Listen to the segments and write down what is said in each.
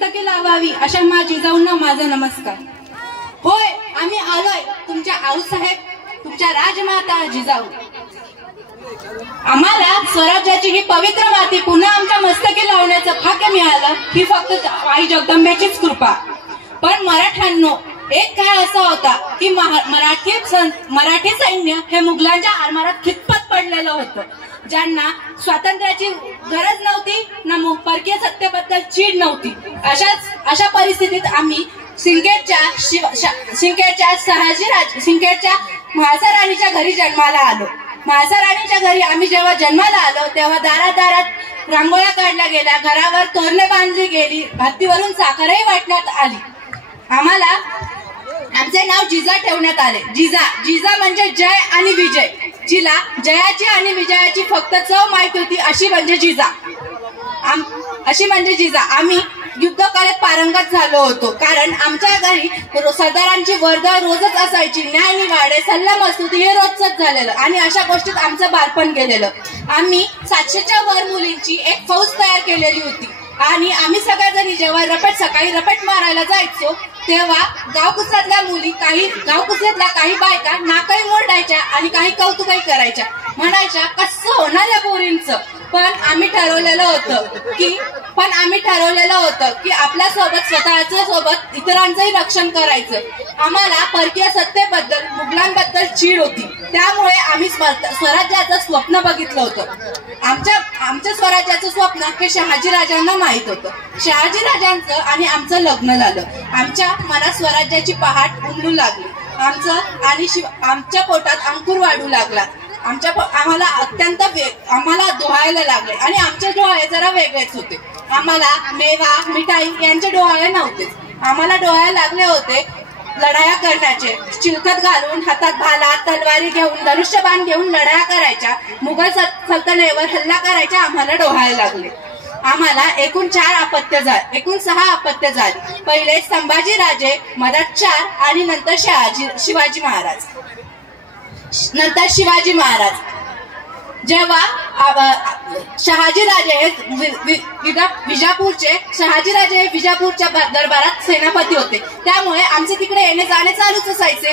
मस्तकी लावावी अशा मा जिजाऊंना माझा नमस्कार. होय, आम्ही आलोय तुमच्या आऊसाहेब, तुमच्या राजमाता जिजाऊ. आम्हाला स्वराज्याची ही पवित्र माती पुन्हा आमच्या मस्तकी लावण्याचं भाग्य मिळालं ही फक्त आई जगदंबेचीच कृपा. पण मराठ्यांनो, एक काळ असा होता की मराठी सैन्य हे मुघलांच्या आरमारात खितपत पडलेलं होतं. ज्यांना स्वातंत्र्याची गरज नव्हती ना परकीय सत्तेबद्दल चीड नव्हती. अशा परिस्थितीत आम्ही सिंदखेडच्या म्हाळसा राणीच्या घरी जन्माला आलो. म्हाळसा राणीच्या घरी आम्ही जेव्हा जन्माला आलो तेव्हा दारात रांगोळ्या काढल्या गेल्या, घरावर तोरणे बांधली गेली, हत्तीवरून साखरही वाटण्यात आली. आम्हाला आमचे नाव जिजा ठेवण्यात आले. जिजा म्हणजे जय आणि विजय. जिला जयाची आणि विजयाची फक्त चव माहिती होती अशी म्हणजे जिजा. आम्ही युद्धकलेत पारंगत झालो होतो, कारण आमच्या घरी सरदारांची वर्दळ रोजच असायची. न्यायनिवाडे, सल्ला मस्तुती हे रोजच झालेलं आणि अशा गोष्टीत आमचं बालपण गेलेलं. आम्ही 700च्या वर मुलींची एक फौज तयार केलेली होती आणि आम्ही सगळ्याजणी जेव्हा सकाळी रपेट मारायला जायचो तेव्हा गावकुसल्यातल्या काही बायका नाकही मोरडायच्या आणि काही कौतुकही करायच्या, म्हणायच्या कसं होणार या पोरींचं. पण आम्ही ठरवलेलं होतं की आपल्या सोबत स्वतःच्या सोबत इतरांचंही रक्षण करायचं. आम्हाला परकीय सत्तेबद्दल मुघलांबद्दल चीड होती, त्यामुळे आम्ही स्वराज्याचं स्वप्न बघितलं होतं. आमच्या स्वराज्याचं स्वप्न हे शहाजीराजांना माहित होतं. शहाजीराजांचं आणि आमचं लग्न झालं. आमच्या मनात स्वराज्याची पहाट उमलू लागली. आमच्या पोटात अंकुर वाढू लागला. आम्हाला डोहायला लागले आणि आमचे डोळे जरा वेगळेच होते. आम्हाला मेवा मिठाई यांचे डोळे नव्हते. आम्हाला डोळे लागले होते लढाया करण्याचे. चिलखत घालून, हातात भाला तलवारी घेऊन, धनुष्यबाण घेऊन लढाया करायच्या, मुघल सल्तनतीवर हल्ला करायच्या आम्हाला डोहायला लागले. आम्हाला एकूण 6 अपत्य झाली. पहिले संभाजीराजे, मधात 4 आणि नंतर शिवाजी महाराज. जेव्हा शहाजीराजे हे विजापूरच्या दरबारात सेनापती होते, त्यामुळे आमचे तिकडे येणे जाणे चालूच असायचे.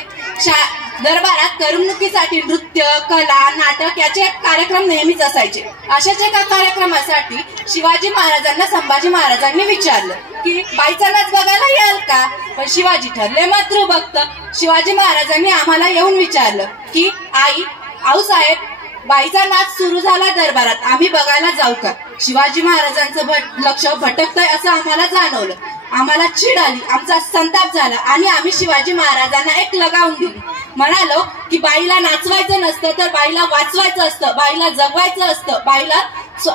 दरबारात करमणुकीसाठी नृत्य, कला, नाटक याचे कार्यक्रम नेहमीच असायचे. अशाच एका कार्यक्रमासाठी शिवाजी महाराजांना संभाजी महाराजांनी विचारलं की बाईचा नाच बघायला याल का. पण शिवाजी ठरले मातृभक्त. शिवाजी महाराजांनी आम्हाला येऊन विचारलं की आऊसाहेब, बाईचा नाच सुरू झाला दरबारात, आम्ही बघायला जाऊ का. शिवाजी महाराजांचं लक्ष भटकतंय असं आम्हाला जाणवलं. आम्हाला चीड आली, आमचा संताप झाला आणि आम्ही शिवाजी महाराजांना एक लगावून दिली. म्हणालो की बाईला नाचवायचं नसतं तर बाईला वाचवायचं असतं, बाईला जगवायचं असतं,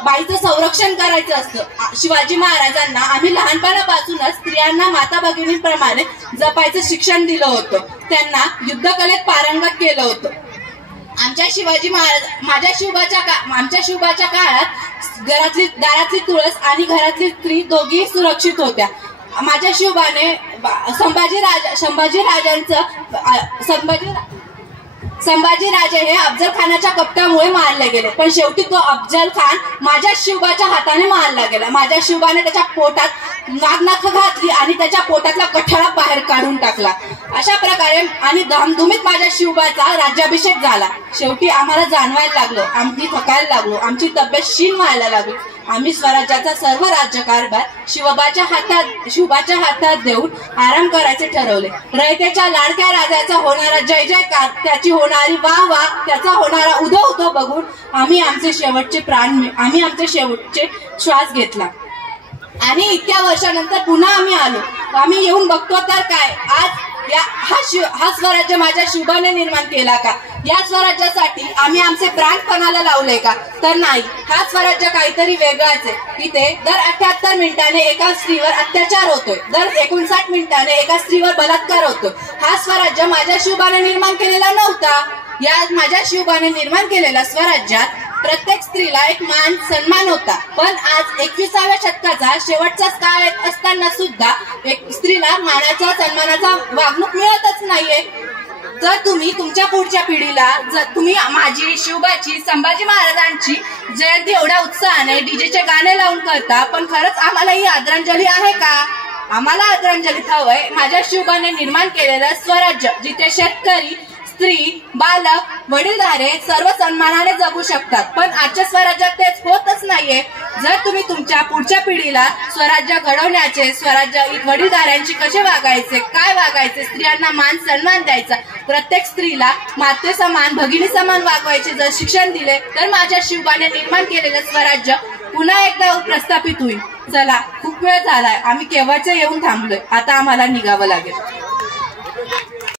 बाईचं संरक्षण करायचं असतं. शिवाजी महाराजांना आम्ही लहानपणापासूनच स्त्रियांना माता भगिनींप्रमाणे जपायचं शिक्षण दिलं होतं. त्यांना युद्धकलेत पारंगत केलं होतं. आमच्या शिवबाच्या काळात दारातली तुळस आणि घरातली स्त्री दोघी सुरक्षित होत्या. माझ्या शिवबाने संभाजीराजे हे अफजल खानाच्या कप्तामुळे मारले गेले, पण शेवटी तो अफजल खान माझ्या शिवबाच्या हाताने मारला गेला. माझ्या शिवबाने त्याच्या पोटात नागनख घातली आणि त्याच्या पोटातला कठळा बाहेर काढून टाकला. अशा प्रकारे आणि धामधुमीत माझ्या शिवबाचा राज्याभिषेक झाला. शेवटी आम्हाला जाणवायला लागलं, आम्ही थकायला लागलो, आमची तब्येत क्षीण व्हायला लागली. आम्ही स्वराज्याचा सर्व राज्यकारभार शिवबाच्या हातात देऊन आराम करायचे ठरवले. रयतेच्या लाडक्या राजाचा होणारा जय जयकार, त्याची होणारी वाह वाह, त्याचा होणारा उदो उदो बघून आम्ही आमचे शेवटचे श्वास घेतला. आणि इतक्या वर्षानंतर पुन्हा आम्ही आलो. आम्ही येऊन बघतो तर काय, आज हा स्वराज्य माझ्या शिवबाने निर्माण केला का. या स्वराज्यासाठी आम्ही आमचे प्राण पणाला लावले का, तर नाही. हा स्वराज्य काहीतरी वेगळाच आहे. इथे दर 78 मिनिटाने एका स्त्रीवर अत्याचार होतोय, दर 59 मिनिटाने एका स्त्रीवर बलात्कार होतो. हा स्वराज्य माझ्या शिवबाने निर्माण केलेला नव्हता. या माझ्या शिवबाने निर्माण केलेल्या स्वराज्यात प्रत्येक स्त्रीला एक मान सन्मान होता. पण आज 21व्या शतकाचा शेवटचाच काळ येत असताना सुद्धा एक स्त्रीला मानाचा सन्मानाचा वागणूक मिळतच नाहीये. जर तुम्ही तुमच्या पुढच्या पिढीला तुम्ही माझी शिवबाची संभाजी महाराजांची जयंती एवढ्या उत्साहाने डीजेचे गाणे लावून करता, पण खरंच आम्हाला ही आदरांजली आहे का. आम्हाला आदरांजलीत हवंय माझ्या शिवबाने निर्माण केलेलं स्वराज्य, जिथे शेतकरी, स्त्री, बालक, वडीलधारे सर्व सन्मानाने जगू शकतात. पण आजच्या स्वराज्यात तेच होतच नाहीये. जर तुम्ही तुमच्या पुढच्या पिढीला स्वराज्य घडवण्याचे, स्वराज्य वडीलधाऱ्यांशी कसे वागायचे, काय वागायचे, स्त्रियांना मान सन्मान द्यायचा, प्रत्येक स्त्रीला माते समान, भगिनी समान वागवायचे जर शिक्षण दिले तर माझ्या शिवबाने निर्माण केलेलं स्वराज्य पुन्हा एकदा प्रस्थापित होईल. चला, खूप वेळ झालाय, आम्ही केव्हाचे येऊन थांबलोय, आता आम्हाला निघावं लागेल.